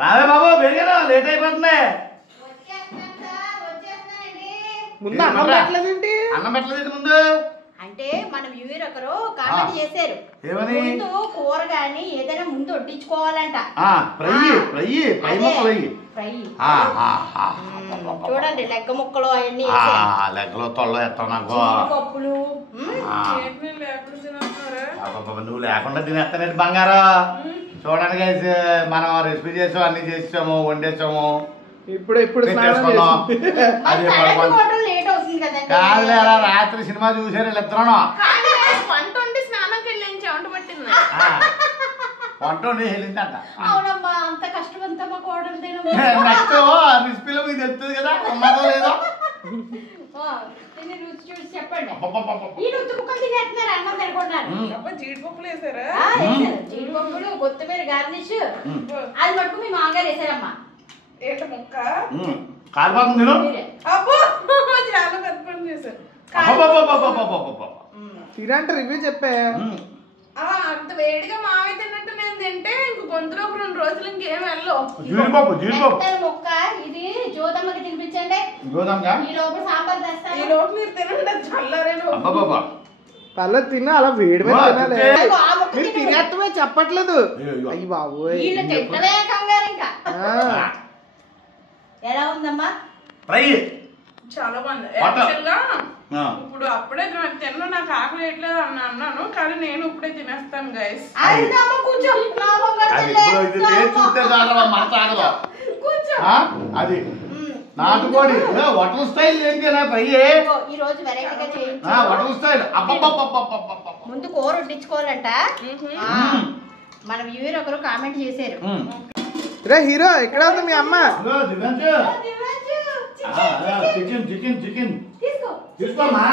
రావే బాబు పెరిగారా లేట్ అయిపోతుంది. ముందు అన్నం పెట్టలేదేంటి? అన్నం పెట్టలేదు ముందు అంటే మన వ్యూవర్ ఒకరు కామెంట్ చేశారు ముందు కూర గాని ఏదైనా ముందు వడ్డించుకోవాలంట. చూడండి లెగ్గ ముక్కలు అవన్నీ లెగ్గలో తొల్లో ఎత్తావు నాకు పప్పులు నువ్వు లేకుండా తినేస్తానండి బంగారం. చూడండి గైస్ మనం రెసిపీ చేసాము అన్ని చేసాము వండేసాము ఇప్పుడు కాదులేరా రాత్రి సినిమా చూసారు ఇద్దరు వంట వండి స్నానంకి వెళ్ళి చెమట పట్టింది వంట వండి వెళ్ళిందంట. అవునమ్మా అంత కష్టమంతా మా కోడలు నెక్స్ట్ రెసిపీలో మీకు తెలుస్తుంది కదా ఉన్నదో లేదో రుచి చూసి చెప్పండి. ఈ రుచి ముక్కలు తినేస్తున్నారు అన్నం తినకుండా జీడిపప్పులు వేసారా? జీడిపప్పులు కొత్తిమీర గార్నిష్ అది మటుకు మీ మామగారు వేసారమ్మా. ఏంట ముక్క కాలిపోతుంది అబ్బో చాలా పెద్ద పని చేశారు. తినంటే రివ్యూ చెప్పే. అంత వేడిగా మావి తిన్నట్టు నేను తింటే ఇంక గొంతులో 2 రోజులు ఇంకేం వెళ్ళవు. ముక్క ఇది జ్యోతమ్మకి తినిపించండి. ఈ లోపు సాంబార్ తెస్తాను. ఈ లోపు మీరు తినండి చల్లారేలో పర్లేదు తిన్నా అలా వేడి మీద తినాలి. మీరు తినేస్తమే చెప్పట్లేదు. అయ్యి బాబోయ్ తింటలే కంగారు ఇంకా. ఎలా ఉందమ్మా? చాలా బాగుంది. యాక్చువల్ గా ఇప్పుడు అప్పుడే తిన్నా నాకు ఆకలి వేయట్లేదు అన్నాను కానీ నేను ఇప్పుడే తినేస్తాను గైస్. అది నాటుకోడి హోటల్ స్టైల్ ఏంటేనా ఫ్రై ఈ రోజు వెరైటీగా చేయించు. హోటల్ స్టైల్ ముందు కూర వడ్డించుకోవాలంట. మన వ్యూవర్ ఒకరు కామెంట్ చేశారు. రే హీరో ఎక్కడ ఉంది మీ అమ్మ? చికెన్ చికెన్ చికెన్ తీసుకో తీసుకోమా.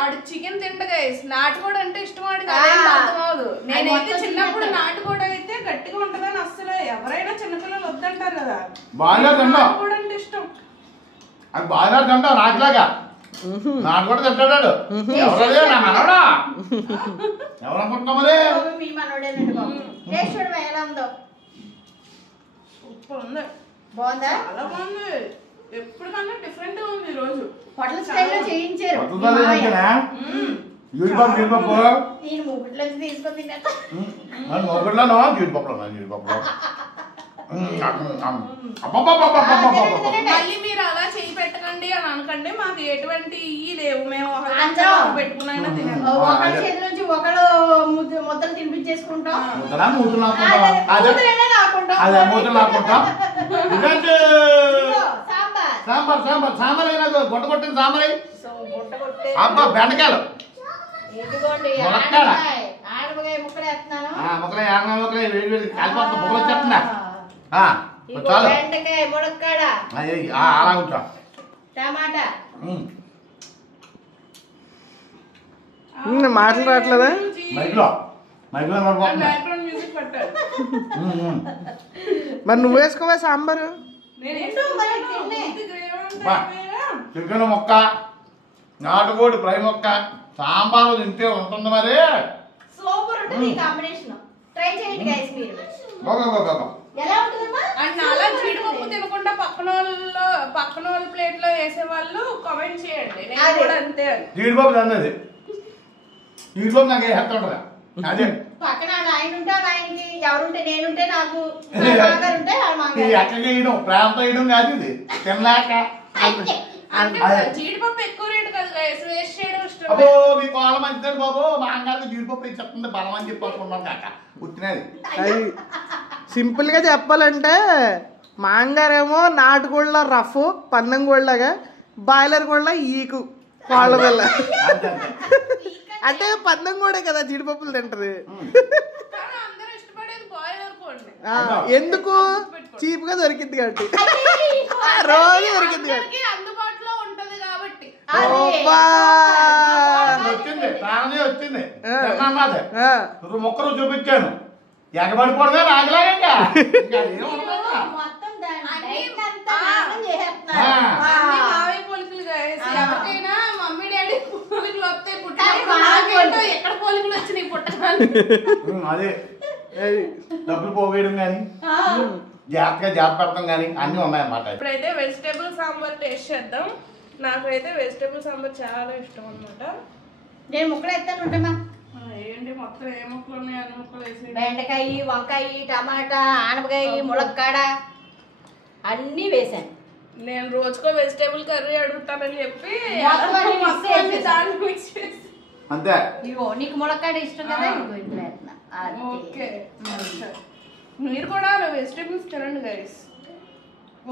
ఆడి చికెన్ తింట గైస్. నాటుకోడి అంటే ఇష్టం ఆడికి అర్థమవుదు. నేనైతే చిన్నప్పుడు నాటుకోడి అయితే గట్టిగా ఉంటదని అసలు ఎవరైనా చిన్నపిల్లలు వద్దంటారు కదా. నాటుకోడి అంటే ఇష్టం. అది బాగా తింటావు నాకులాగా. నాకు కూడా తింటాడు. ఎవరు నా మనవడా ఎవరనుకుంటున్నావు మరి? మీ మనోడేనండి బాబు. టేస్ట్ చూడవా ఎలా ఉందో? సూపర్ ఉంది. బాగుందా? చాలా బాగుంది. ఎప్పుడు కన్నా డిఫరెంట్ గా ఉంది ఈ రోజు. హోటల్ స్టైల్లో చేయించారు. నేను మూగుడ్లో తీసుకొని తిన్నాను. మూగుడ్లోనో జీడిపప్పులో జీడిపప్పులో మళ్ళీ మీరు అలా చేయి పెట్టకండి అని అనకండి. మాకు ఎటువంటి లేవు. మేము పెట్టుకున్నా తినాలి. ఒకళ్ళ చేతి నుంచి ఒకళ్ళు ముద్దలు తినిపించేసుకుంటాం. సాంబార్ సాంబార్ సాంబార్ అయినా గుంట కొట్టిన సాంబార్ అయ్యి అబ్బా బెండకాయలు ఆడపకాయ ముక్కలు వేస్తున్నాను. ముక్కలే ఆడగా ముక్కలే వేడి వేడి కాలిపోతుంది ముక్కలు వచ్చేస్తున్నా. బెండకాయ ములక్కాడ అలా ఉంటా టమాటా మాటలు రావట్లేదా? మైక్లో మైక్లో మ్యూజిక్ పెట్టారు. మరి నువ్వు వేసుకోవా సాంబారు? చికెన్ ముక్క నాటుకోడి ఫ్రై ముక్క సాంబారు తింటే ఉంటుంది మరి. సూపర్ ఉంటుంది ఈ కాంబినేషన్. ట్రై చేయండి గైస్ మీరు. ఎలా ఉంటుందమ్మా? అండ్ అలా జీడిపప్పు తినకుండా పక్కన వాళ్ళ ప్లేట్ లో వేసే వాళ్ళు కామెంట్ చేయండి. నేను కూడా అంతే. జీడిపప్పు తిన్నది జీడిపప్పు నాకు వేస్తుంటదా అదే పక్కన ఆయన ఉంటే ఆయనకి ఎవరుంటే నేనుంటే నాకు ఎక్కడికి వేయడం ప్రాంతం వేయడం కాదు ఇది తినలేక. జీడిపప్పు ఎక్కువ రేటు కదా వేస్ట్ చేయడం ఇష్టం. అబ్బో మీ కోళ్ళ మంచిదండి బాబు. మా అంగారికి జీడిపప్పు వేసి చెప్తుంది బలం అని చెప్పి అనుకున్నాను కాక పుట్టినది. అది సింపుల్ గా చెప్పాలంటే మాంగారేమో నాటుకోళ్ళ రఫ్ పందెం కోళ్ళగా బాయిలర్ కోళ్ళ ఈకు కోళ్ళ పిల్ల. అంటే పందెం కూడా కదా జీడిపప్పులు తింటది. ఎందుకు చీప్ గా దొరికింది కాబట్టి రోజు దొరికింది కాబట్టి అందుబాటులో ఉంటది కాబట్టి. వచ్చింది తానే వచ్చింది మొక్కలు చూపించాను ఎగబడిపోవడమే రాగలాగా. ఎవరికైనా మమ్మీ డాడీ పోలికలు వస్తాయి పుట్టినప్పుడు ఎక్కడ పోలికలు వచ్చినాయి పుట్టగానే. అదే డబ్బులు పోవేయడం కానీ జాగ్రత్తగా పడతాం కానీ అన్నీ ఉన్నాయన్నమాట. ఇప్పుడైతే వెజిటేబుల్ సాంబార్ టేస్ట్ చేద్దాం. నాకైతే వెజిటేబుల్ సాంబార్ చాలా ఇష్టం అన్నమాట. నేను ముక్కలు ఎత్తాను ఉంటామా. ఏంటి మొత్తం ఏ ముక్కలు ఉన్నాయి అన్ని ముక్కలు వేసి బెండకాయ, వంకాయ, టమాటా, ఆనపకాయ, ములక్కాడ అన్నీ వేసాను. నేను రోజుకో వెజిటేబుల్ కర్రీ అడుగుతానని చెప్పి దాన్ని మిక్స్ చేసి అంతే. ఇగో నీకు ములక్కాడ ఇష్టం కదా, ఇగో ఇందులో వేస్తున్నా. ఓకే, మీరు కూడా వెజిటేబుల్స్ తినండి గైస్,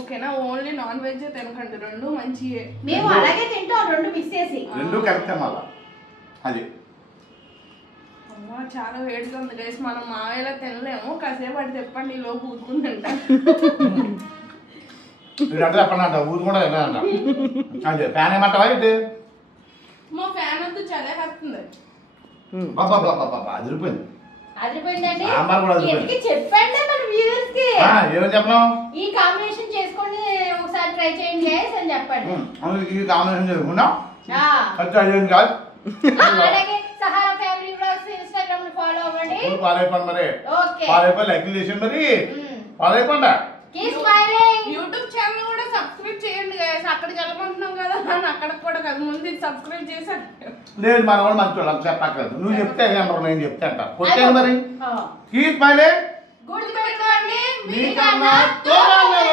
ఓకేనా? ఓన్లీ నాన్ వెజ్ తినకండి, రెండు మంచియే. మేము అలాగే తింటాం, రెండు మిక్స్ చేసి. రెండు కరెక్టే మళ్ళా. అది చాలా వేడిగా ఉంది గైస్, మనం మావేలా తినలేము. కాసేపు అటు చెప్పండి, ఈ లోపు ఊరుకుందంట. అంటే చెప్పండి ఊరు కూడా తినాలంట. అదే ఫ్యాన్ ఏమంటావా ఇటు? మా ఫ్యాన్ వద్దు, చలేస్తుంది. అదిరిపోయింది. అదిరిపోయిందండి. సాంబార్ కూడా అదిరిపోయింది. ఎందుకు చెప్పండి మన వ్యూవర్స్ కి ఏమని చెప్పడం? ఈ కాంబినేషన్ చేసుకొని ఒకసారి ట్రై చేయండి గైస్ అని చెప్పండి. ఈ కాంబినేషన్ చేసుకున్నా కాదు. అలాగే సహారా ఫ్యామిలీ బ్లాగ్స్ ఇన్స్టాగ్రామ్ లో ఫాలో అవ్వండి. ఫాలో అయిపోండి మరి. ఓకే, ఫాలో అయిపోయి లైక్ చేసి మరి ఫాలో అయిపోండి. యూట్యూబ్ ఛానల్ కూడా సబ్స్క్రైబ్ చేయండి గైస్. అక్కడికి వెళ్ళమంటున్నాం కదా అని అక్కడికి కూడా కదా, ముందు సబ్స్క్రైబ్ చేశాను. లేదు మన వాళ్ళు మంచి చెప్పక్కర్లేదు, నువ్వు చెప్తే అంటారు, నేను చెప్తే అంట కొట్టేది మరి. Keep smiling. గుర్తుపెట్టుకోండి మీకన్నా తోడలు.